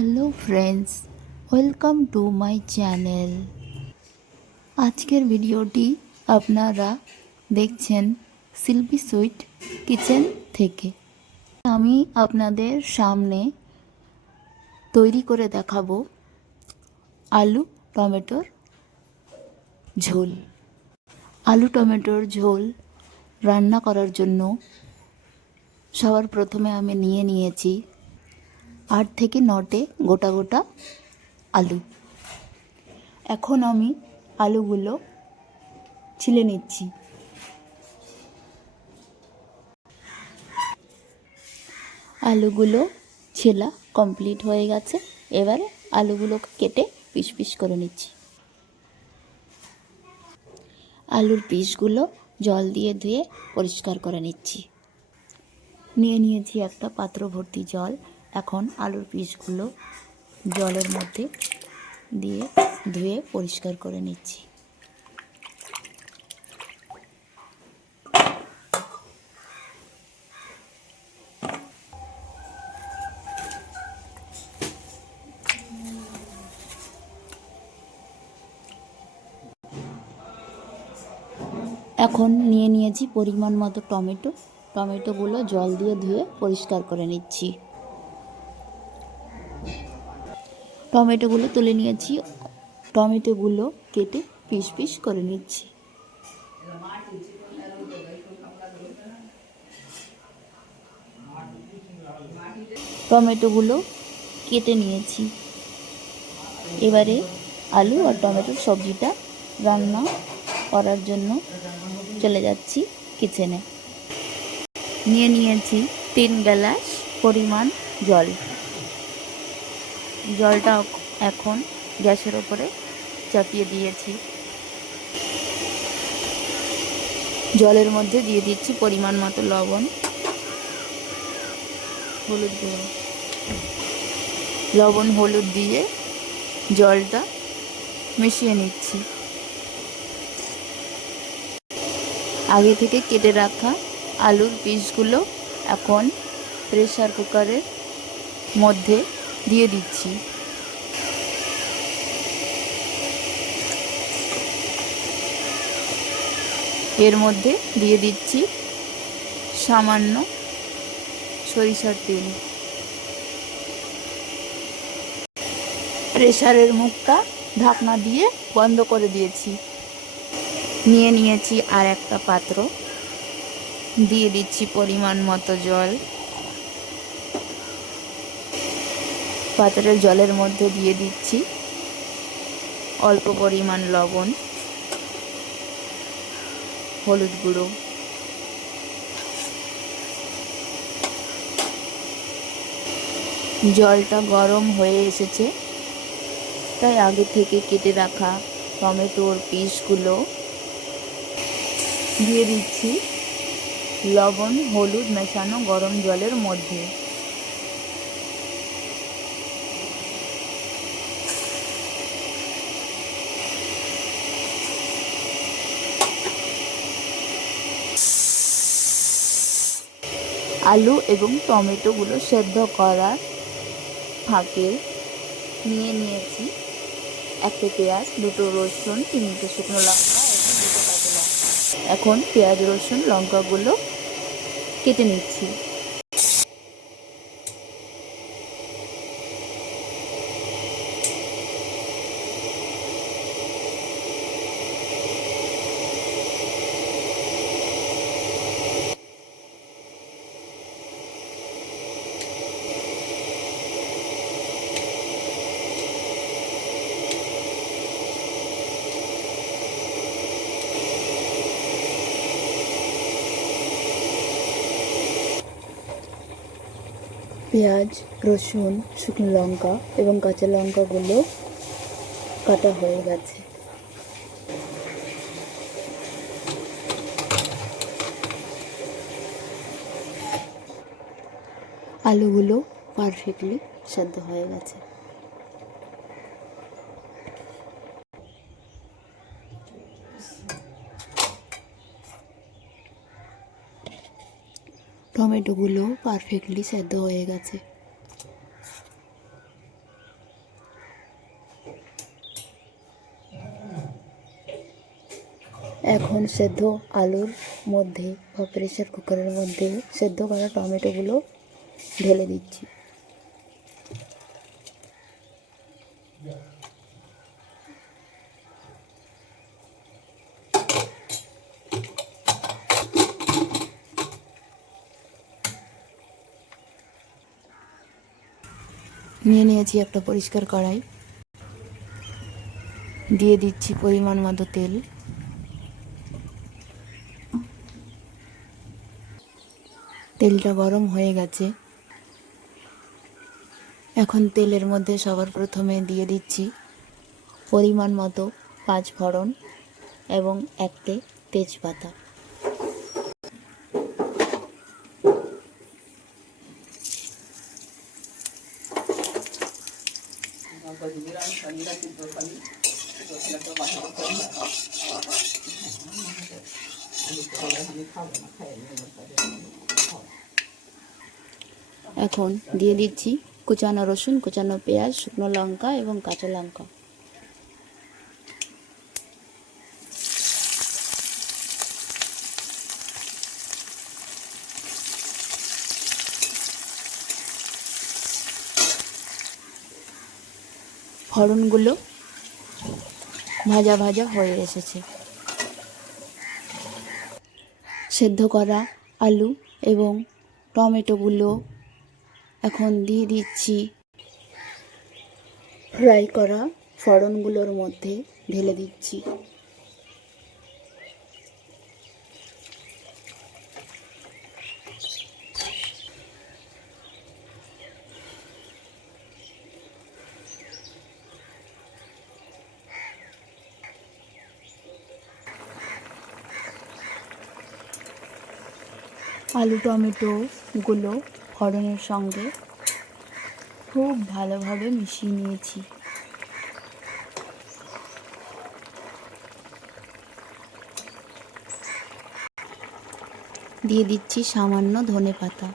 Hello friends, welcome to my channel. আজকের ভিডিওটি আপনারা দেখছেন শিল্পী সুইট কিচেন থেকে। আমি আপনাদের সামনে তৈরি করে দেখাবো আলু টমেটোর ঝোল। আলু টমেটোর ঝোল রান্না করার জন্য সবার প্রথমে আমি নিয়েছি 8 থেকে 9টে গোটা গোটা আলু। এখন আমি আলুগুলো ছিলে নিচ্ছি। আলুগুলো ছেলা কমপ্লিট হয়ে গেছে। এবারে আলুগুলোকে কেটে পিস পিস করে নিচ্ছি। আলুর পিসগুলো জল দিয়ে ধুয়ে পরিষ্কার করে নিচ্ছি। নিয়েছি একটা পাত্র ভর্তি জল। এখন আলুর পিসগুলো জলের মধ্যে দিয়ে ধুয়ে পরিষ্কার করে নিচ্ছি। এখন নিয়েছি পরিমাণ মতো টমেটোগুলো জল দিয়ে ধুয়ে পরিষ্কার করে নিচ্ছি। টমেটোগুলো তুলে নিয়েছি। টমেটোগুলো কেটে পিস পিস করে নিচ্ছি। টমেটোগুলো কেটে নিয়েছি। এবারে আলু আর টমেটোর সবজিটা রান্না করার জন্য চলে যাচ্ছি কিচেনে। নিয়েছি 3 গ্লাস পরিমাণ জল। জলটা এখন গ্যাসের ওপরে চাপিয়ে দিয়েছি। জলের মধ্যে দিয়ে দিচ্ছি পরিমাণ মতো লবণ, হলুদ গুঁড়ো। লবণ হলুদ দিয়ে জলটা মিশিয়ে নিচ্ছি। আগে থেকে কেটে রাখা আলুর পিসগুলো এখন প্রেসার কুকারের মধ্যে দিয়ে দিচ্ছি। এর মধ্যে দিয়ে দিচ্ছি সামান্য সরিষার তেল। প্রেসারের মুখটা ঢাকনা দিয়ে বন্ধ করে দিয়েছি। নিয়েছি আর একটা পাত্র, দিয়ে দিচ্ছি পরিমাণ মতো জল। পাত্রের জলের মধ্যে দিয়ে দিচ্ছি অল্প পরিমাণ লবণ, হলুদ গুঁড়ো। জলটা গরম হয়ে এসেছে, তাই আগে থেকে কেটে রাখা টমেটোর পিসগুলো দিয়ে দিচ্ছি লবণ হলুদ মেশানো গরম জলের মধ্যে। আলু এবং টমেটোগুলো সেদ্ধ করার ফাঁকে নিয়েছি 1টে পেঁয়াজ, 2টো রসুন, 3টে শুকনো লঙ্কা এবং 2টো কাঁচা লঙ্কা। এখন পেঁয়াজ রসুন লঙ্কাগুলো কেটে নিচ্ছি। পেঁয়াজ রসুন শুকনো লঙ্কা এবং কাঁচা লঙ্কাগুলো কাটা হয়ে গেছে। আলুগুলো পারফেক্টলি সেদ্ধ হয়ে গেছে। টমেটোগুলো পারফেক্টলি সেদ্ধ হয়ে গেছে। এখন সেদ্ধ আলুর মধ্যে বা প্রেসার কুকারের মধ্যে সেদ্ধ করা টমেটোগুলো ঢেলে দিচ্ছি। নিয়ে নিয়েছি একটা পরিষ্কার কড়াই, দিয়ে দিচ্ছি পরিমাণ মতো তেল। তেলটা গরম হয়ে গেছে। এখন তেলের মধ্যে সবার প্রথমে দিয়ে দিচ্ছি পরিমাণ মতো 5 ফোড়ন এবং 1টে তেজপাতা। এখন দিয়ে দিচ্ছি কুচানো রসুন, কুচানো পেঁয়াজ, শুকনো লঙ্কা এবং কাঁচা লঙ্কা। ফোড়নগুলো ভাজা ভাজা হয়ে এসেছে। সেদ্ধ করা আলু এবং টমেটোগুলো এখন দিয়ে দিচ্ছি ফ্রাই করা ফোড়নগুলোর মধ্যে ঢেলে দিচ্ছি। আলু টমেটোগুলো ফোড়নের সঙ্গে খুব ভালোভাবে মিশিয়ে নিয়েছি। দিয়ে দিচ্ছি সামান্য ধনেপাতা।